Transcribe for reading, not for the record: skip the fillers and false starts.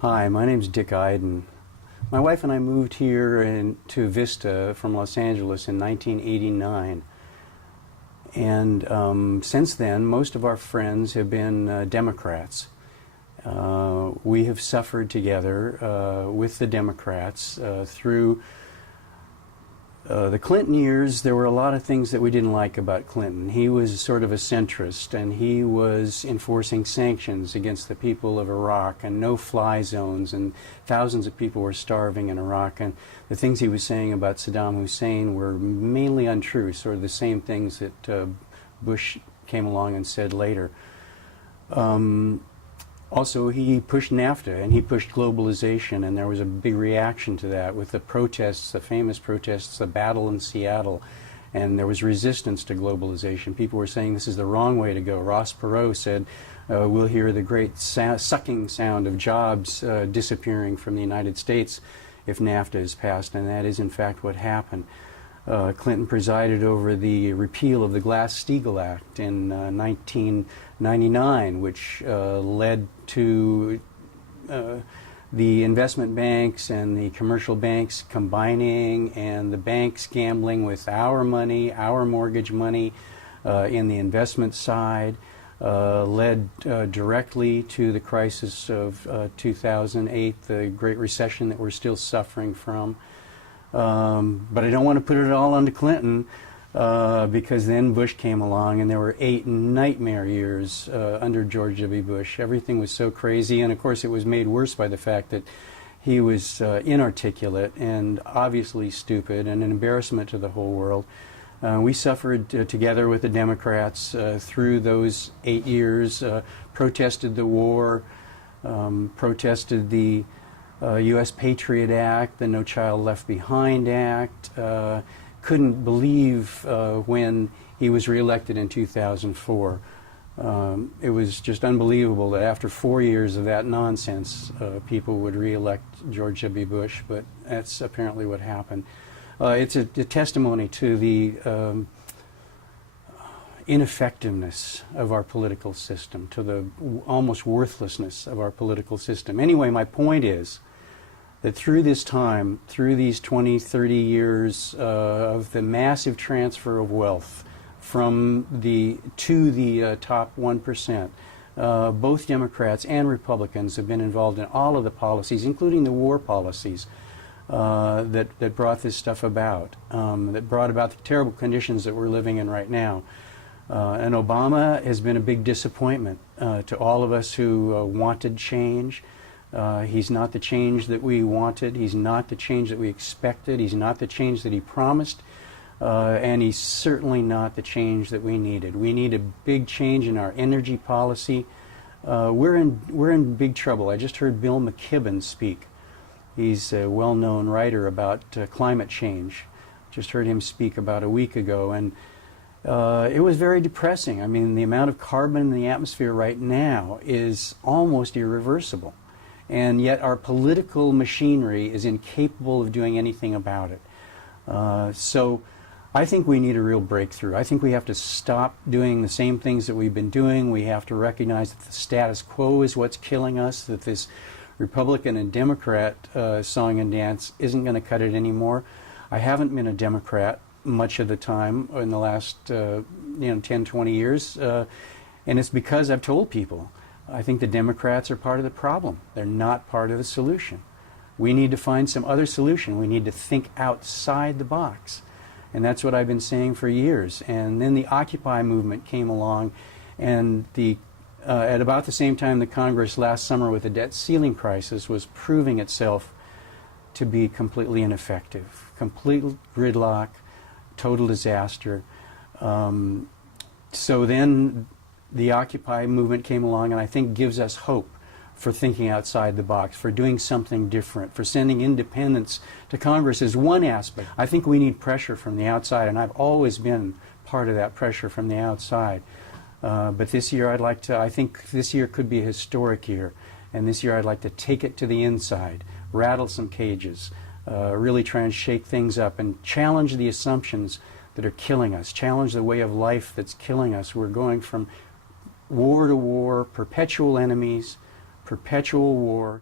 Hi, my name's Dick Eiden. My wife and I moved here to Vista from Los Angeles in 1989. And since then, most of our friends have been Democrats. We have suffered together with the Democrats through the Clinton years. There were a lot of things that we didn't like about Clinton. He was sort of a centrist, and he was enforcing sanctions against the people of Iraq and no-fly zones, and thousands of people were starving in Iraq. And the things he was saying about Saddam Hussein were mainly untrue, sort of the same things that Bush came along and said later. Also, he pushed NAFTA, and he pushed globalization, and there was a big reaction to that with the protests, the famous protests, the battle in Seattle, and there was resistance to globalization. People were saying this is the wrong way to go. Ross Perot said, we'll hear the great sucking sound of jobs disappearing from the United States if NAFTA is passed, and that is in fact what happened. Clinton presided over the repeal of the Glass-Steagall Act in 1999, which led to the investment banks and the commercial banks combining, and the banks gambling with our money, our mortgage money in the investment side, led directly to the crisis of 2008, the Great Recession that we're still suffering from. But I don't want to put it all onto Clinton because then Bush came along, and there were 8 nightmare years under George W. Bush. Everything was so crazy, and of course it was made worse by the fact that he was inarticulate and obviously stupid and an embarrassment to the whole world. We suffered together with the Democrats through those 8 years, protested the war, protested the U.S. Patriot Act, the No Child Left Behind Act. Couldn't believe when he was reelected in 2004. It was just unbelievable that after 4 years of that nonsense, people would reelect George W. Bush, but that's apparently what happened. It's a testimony to the ineffectiveness of our political system, to the almost worthlessness of our political system. Anyway, my point is that through this time, through these 20, 30 years of the massive transfer of wealth from to the top 1%, both Democrats and Republicans have been involved in all of the policies, including the war policies that brought this stuff about, that brought about the terrible conditions that we're living in right now. And Obama has been a big disappointment to all of us who wanted change. He's not the change that we wanted. He's not the change that we expected. He's not the change that he promised. And he's certainly not the change that we needed. We need a big change in our energy policy. We're in big trouble. I just heard Bill McKibben speak. He's a well-known writer about climate change. Just heard him speak about a week ago, and it was very depressing. I mean, the amount of carbon in the atmosphere right now is almost irreversible. And yet our political machinery is incapable of doing anything about it. So I think we need a real breakthrough. I think we have to stop doing the same things that we've been doing. We have to recognize that the status quo is what's killing us, that this Republican and Democrat song and dance isn't going to cut it anymore. I haven't been a Democrat much of the time in the last 10, 20 years, and it's because I've told people I think the Democrats are part of the problem. They're not part of the solution. We need to find some other solution. We need to think outside the box. And that's what I've been saying for years. And then the Occupy movement came along, and at about the same time the Congress last summer with the debt ceiling crisis was proving itself to be completely ineffective. Complete gridlock, total disaster. So then the Occupy movement came along, and I think gives us hope for thinking outside the box, for doing something different, for sending independence to Congress is one aspect. I think we need pressure from the outside, and I've always been part of that pressure from the outside. But this year I think this year could be a historic year, and this year I'd like to take it to the inside, rattle some cages, really try and shake things up and challenge the assumptions that are killing us, challenge the way of life that's killing us. We're going from war to war, perpetual enemies, perpetual war.